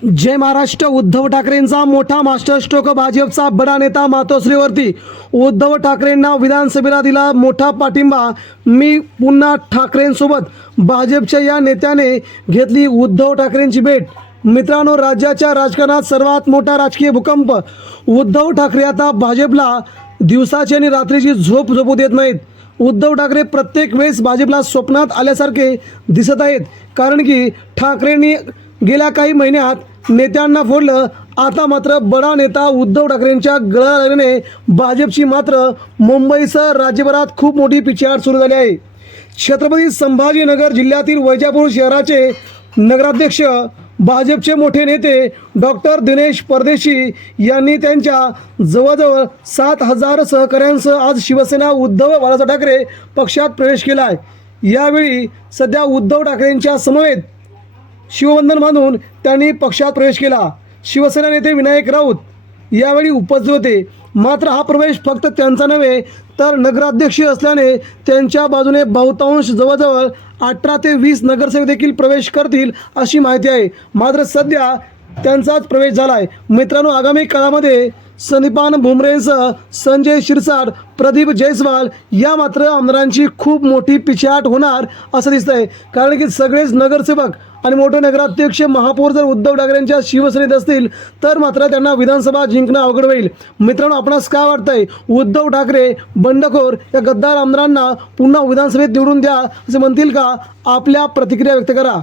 जय महाराष्ट्र उद्धव ठाकरेंचा मोठा master stroke भाजपचा बडा नेता मातोश्रीवरती. उद्धव ठाकरेंना विधानसभेला दिला मोठा पाठिंबा. मी पुन्हा ठाकरेंसोबत भाजपच्या या नेत्याने घेतली उद्धव ठाकरेंची भेट. मित्रांनो राज्याच्या राजकारणात सर्वात मोठा राजकीय भूकंप. उद्धव ठाकरे आता भाजपला दिवसाची आणि रात्रीची झोप झोपू देत नाहीत. उद्धव ठाकरे प्रत्येक वेळेस भाजपला स्वप्नात आल्यासारखे दिसत आहेत. कारण की ठाकरेंनी गेल्या काही महिन्यात नेत्यांना फोडलं. आता मात्र बडा नेता उद्धव ठाकरेंच्या गळा लागल्याने भाजपची मात्र मुंबईसह राज्यभरात खूप मोठी पिछेहाट सुरू झाली आहे. छत्रपती संभाजीनगर जिल्ह्यातील वैजापूर शहराचे नगराध्यक्ष भाजपचे मोठे नेते डॉक्टर दिनेश परदेशी यांनी त्यांच्या जवळजवळ सात हजार सहकाऱ्यांसह आज शिवसेना उद्धव बाळासाहेब ठाकरे पक्षात प्रवेश केला आहे यावेळी सध्या उद्धव ठाकरेंच्या समवेत शिवबंधन बांधून त्यांनी पक्षात प्रवेश केला. शिवसेना नेते विनायक राऊत यावेळी उपस्थित होते. मात्र हा प्रवेश फक्त त्यांचा नव्हे तर नगराध्यक्ष असल्याने त्यांच्या बाजूने बहुतांश जवळजवळ अठरा ते वीस नगरसेवक देखील प्रवेश करतील अशी माहिती आहे. मात्र सध्या त्यांचाच प्रवेश झाला आहे मित्रांनो आगामी काळामध्ये संदीपान भुमरेसह संजय शिरसाट प्रदीप जयस्वाल या मात्र आमदारांची खूप मोठी पिछाट होणार असं दिसतंय. कारण की सगळेच नगरसेवक आणि मोठे नगराध्यक्ष महापौर जर उद्धव ठाकरेंच्या शिवसेनेत असतील तर मात्र त्यांना विधानसभा जिंकणं अवघड होईल. मित्रांनो आपणास काय वाटतंय? उद्धव ठाकरे बंडखोर या गद्दार आमदारांना पुन्हा विधानसभेत निवडून द्या असे म्हणतील का? आपल्या प्रतिक्रिया व्यक्त करा.